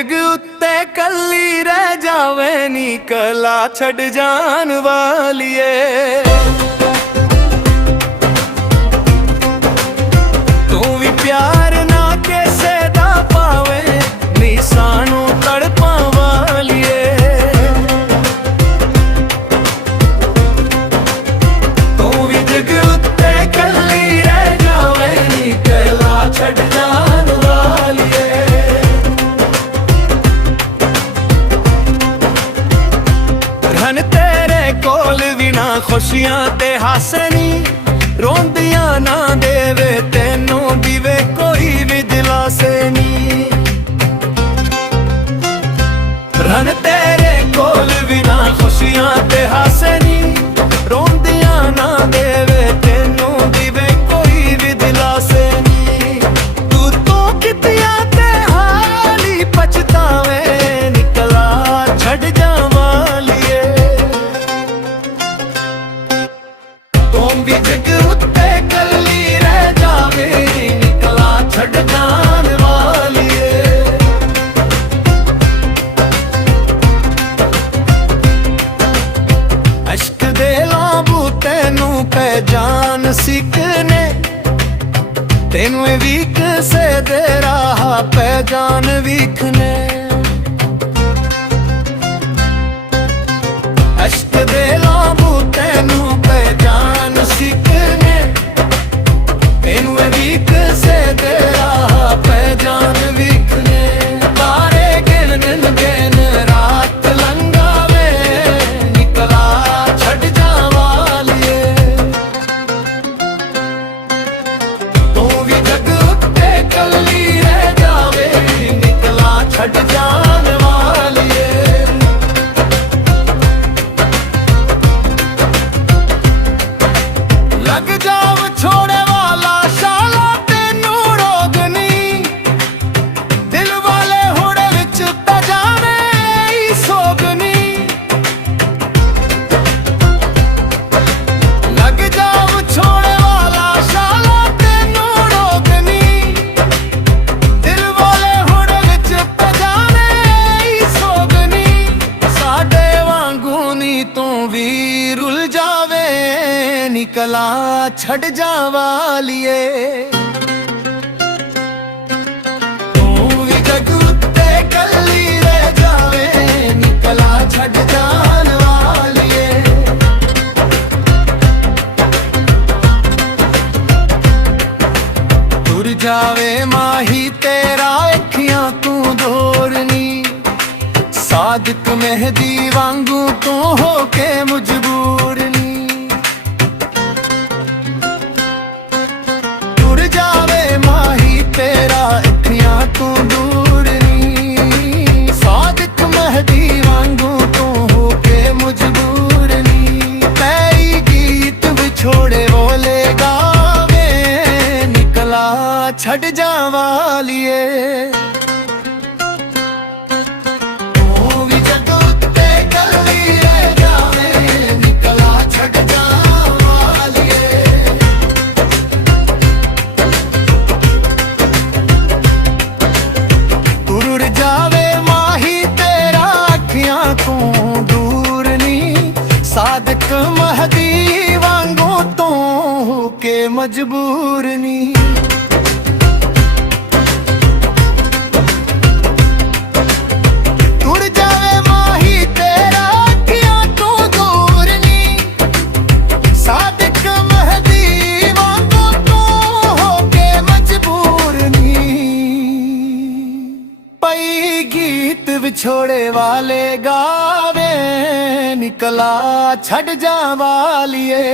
जग उत्ते कली रह जावे नी कला छड़ जान वालिए। तू भी प्यार ना कैसे दा पावे नी सानू तड़पा वालिए। तू भी जग उत्ते कली रह जावे नी कला छड़ जान वालिए। धन तेरे कोल भी ना खुशियां ते हासे नी रोंदियां ना देवे तेनू दिवे कोई भी दिलासे नी। धन तेरे कोल भी ना खुशियां ते हासे नी रोंदियां ना देवे तेनू दिवे कोई भी दिलासे नी। तू तो कितिया ते हाली पछतावे निकला छड़ जावा लिए। तुम भी जग उत्ते कली रह जावे निकला छड़ जान वालिए। अश्क दे लांबू तेनू पहचान सिखने तेनू वीक से दे राह पहचान विखने। अश्क दे लांबू तेनू पहचान सिखने तेनू वीक से दे राह पहचान विखने। तारे गिन गिन गिन रात लंघावे निकला छड़ जावा लिए। तू भी जग उत्ते कली रह जावे निकला छड़ जान वालिए। लग जाव छोड़े वाला शाला तेनू रोगनी दिल वाले हुड़े विच ता जावे ई सोगनी। लग जाव छोड़े वाला शाला तेनू रोगनी दिल वाले हुड़े विच ता जावे ई सोगनी। साडे वांगू नी तू भी रुल जावे निकला छड़ जावा लिए। तू भी जग उत्ते कली रह जावे निकला छड़ जान वालिए। तुर जावे माही तेरा अखियां तू दोरनी सादिक मेहदी वांगू तू होके मजबूर नी। तुर जावे माही तेरा अखियां तू दूर नी सादिक मेहदी वांगू तू होके मजबूर नी। कई गीत विछोड़े बोले गावे निकला छड़ जावा लिए। तू भी जग उत्ते कली रह जावे निकला छड़ जावा लिए। तुर जावे माही तेरा अखियां तू दूर नी सादिक महदी वांगू तू के मजबूर नी। तुर जावे माही तेरा अखियां तू दूर नी सादिक महदी वांगू तू होके मजबूर नी। पई गीत विछोड़े वाले गावे निकला छड़ जावा लिए।